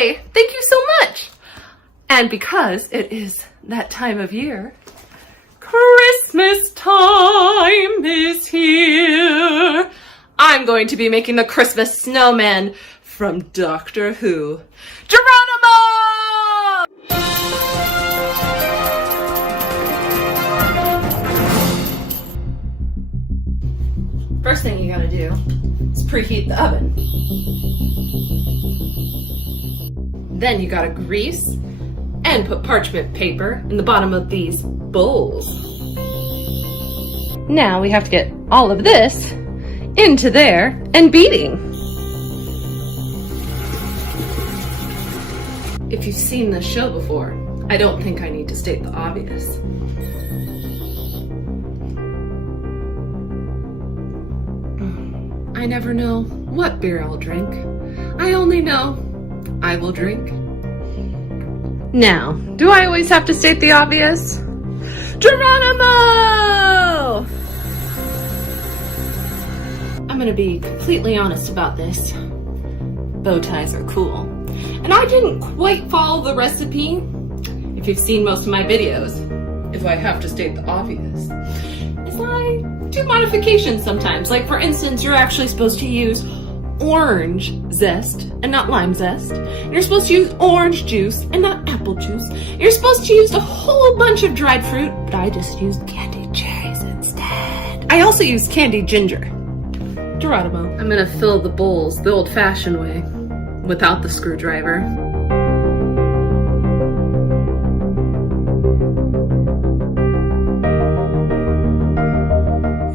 Hey, thank you so much! And because it is that time of year, Christmas time is here. I'm going to be making the Christmas snowman from Doctor Who. Geronimo! First thing you gotta do is preheat the oven. Then you gotta grease and put parchment paper in the bottom of these bowls. Now we have to get all of this into there and beating. If you've seen this show before, I don't think I need to state the obvious. I never know what beer I'll drink. I only know I will drink. Now, do I always have to state the obvious? Geronimo! I'm gonna be completely honest about this. Bow ties are cool. And I didn't quite follow the recipe. If you've seen most of my videos, if I have to state the obvious, is I do modifications sometimes. Like for instance, you're actually supposed to use orange zest and not lime zest. And you're supposed to use orange juice and not apple juice. You're supposed to use a whole bunch of dried fruit, but I just used candied cherries instead. I also used candied ginger. Geronimo. I'm gonna fill the bowls the old-fashioned way, without the screwdriver.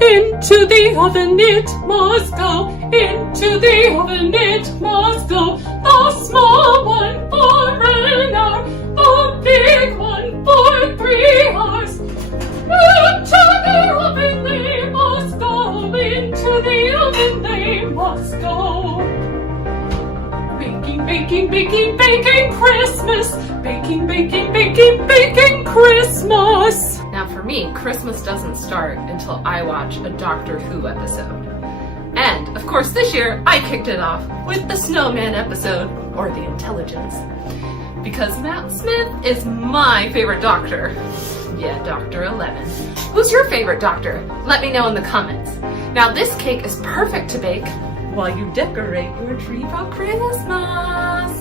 Into the oven it must go, into the oven it must go. The small one for an hour, the big one for 3 hours. Into the oven they must go, into the oven they must go. Baking, baking, baking, baking Christmas. Baking, baking, baking, baking Christmas. Now for me, Christmas doesn't start until I watch a Doctor Who episode. And, of course, this year I kicked it off with the Snowman episode, or The Intelligence. Because Matt Smith is my favorite Doctor. Yeah, Dr. 11. Who's your favorite Doctor? Let me know in the comments. Now this cake is perfect to bake while you decorate your tree for Christmas.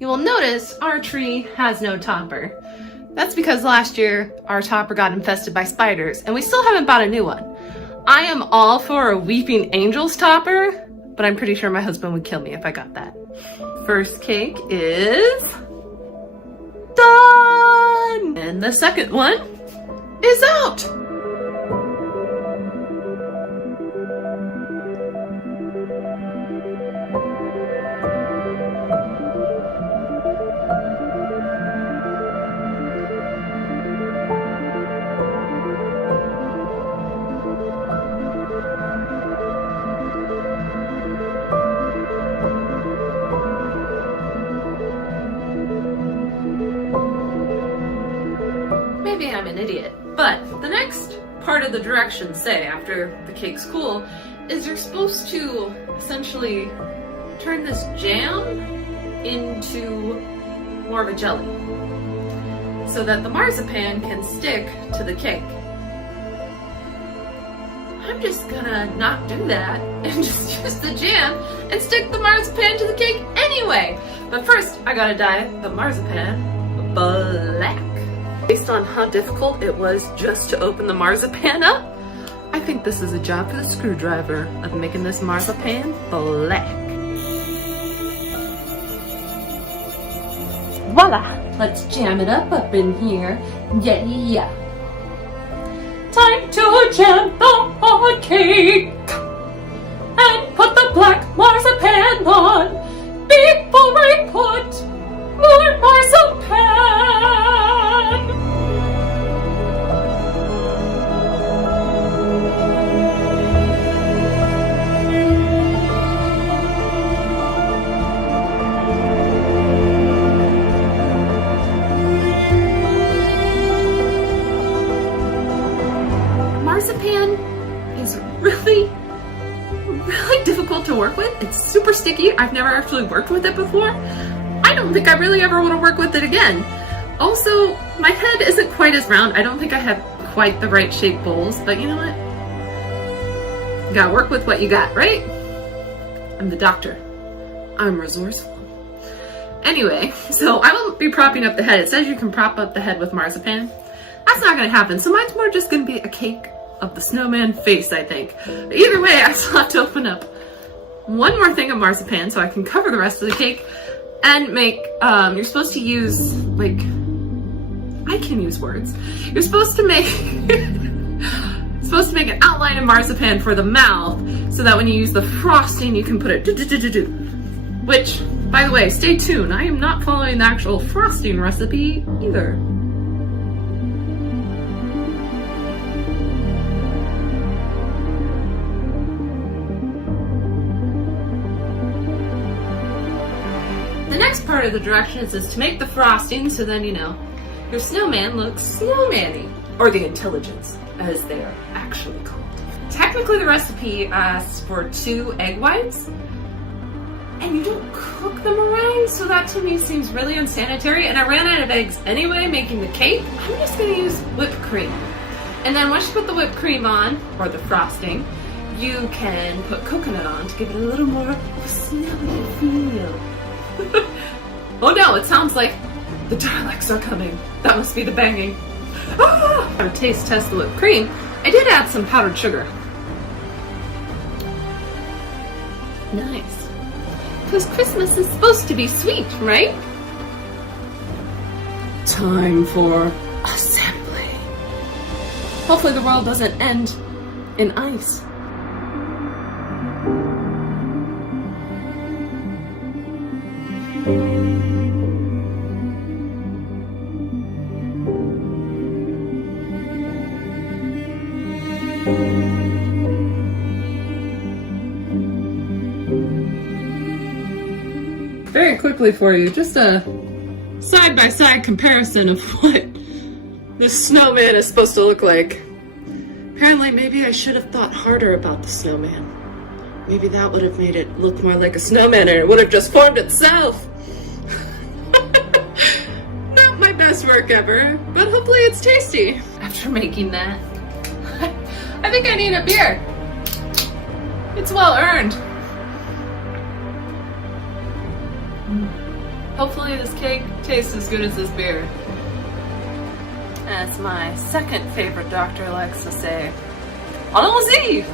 You will notice our tree has no topper. That's because last year our topper got infested by spiders and we still haven't bought a new one. I am all for a Weeping Angels topper, but I'm pretty sure my husband would kill me if I got that. First cake is done! And the second one is out! Maybe I'm an idiot, but the next part of the directions say, after the cake's cool, is you're supposed to essentially turn this jam into more of a jelly so that the marzipan can stick to the cake. I'm just gonna not do that and just use the jam and stick the marzipan to the cake anyway. But first, I gotta dye the marzipan black. Based on how difficult it was just to open the marzipan up, I think this is a job for the screwdriver of making this marzipan black. Voila! Let's jam it up in here. Yeah. Time to jam the cake and put the black marzipan on before I put more marzipan. Marzipan is really difficult to work with. It's super sticky. I've never actually worked with it before. I don't think I really ever want to work with it again. Also, my head isn't quite as round. I don't think I have quite the right shaped bowls, but you know what? You gotta work with what you got, right? I'm the doctor. I'm resourceful. Anyway, so I won't be propping up the head. It says you can prop up the head with marzipan. That's not gonna happen. So mine's more just gonna be a cake of the snowman face, I think. But either way, I still have to open up one more thing of marzipan so I can cover the rest of the cake and make, you're supposed to use, like, I can use words. You're supposed to make, an outline of marzipan for the mouth so that when you use the frosting, you can put it which, by the way, stay tuned. I am not following the actual frosting recipe either. The next part of the directions is to make the frosting so then, you know, your snowman looks snowman-y, or the intelligence, as they are actually called. Technically, the recipe asks for 2 egg whites, and you don't cook the meringue, so that to me seems really unsanitary, and I ran out of eggs anyway making the cake. I'm just gonna use whipped cream. And then once you put the whipped cream on, or the frosting, you can put coconut on to give it a little more of a snowy feel. Oh no, it sounds like the dialects are coming. That must be the banging. Ah! To taste test the whipped cream, I did add some powdered sugar. Nice. Because Christmas is supposed to be sweet, right? Time for assembly. Hopefully the world doesn't end in ice. Very quickly for you, just a side-by-side comparison of what this snowman is supposed to look like. Apparently, maybe I should have thought harder about the snowman. Maybe that would have made it look more like a snowman and it would have just formed itself. Not my best work ever, but hopefully it's tasty. After making that, I think I need a beer. It's well earned. Hopefully this cake tastes as good as this beer. As my second favorite doctor likes to say, allons-y!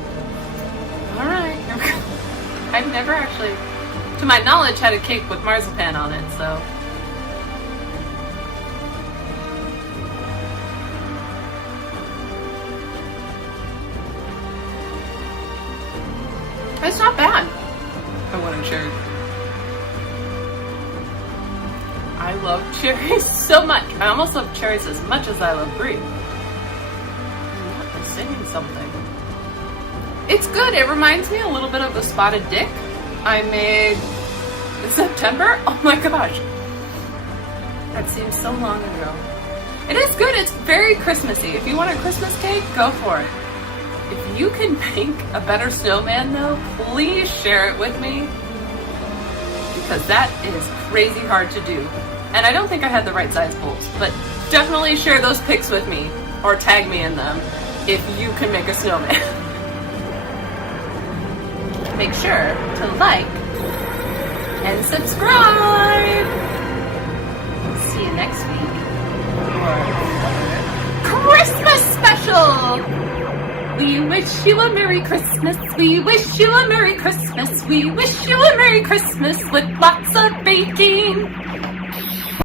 Alright, here we go. I've never actually, to my knowledge, had a cake with marzipan on it, so. It's not bad. I want a cherry. I love cherries so much. I almost love cherries as much as I love brie. I'm missing something. It's good. It reminds me a little bit of the spotted dick I made in September. Oh my gosh. That seems so long ago. It is good. It's very Christmassy. If you want a Christmas cake, go for it. If you can make a better snowman though, please share it with me. Because that is crazy hard to do. And I don't think I had the right size bowls, but definitely share those pics with me or tag me in them if you can make a snowman. Make sure to like and subscribe. See you next week for Christmas special. We wish you a Merry Christmas. We wish you a Merry Christmas. We wish you a Merry Christmas with lots of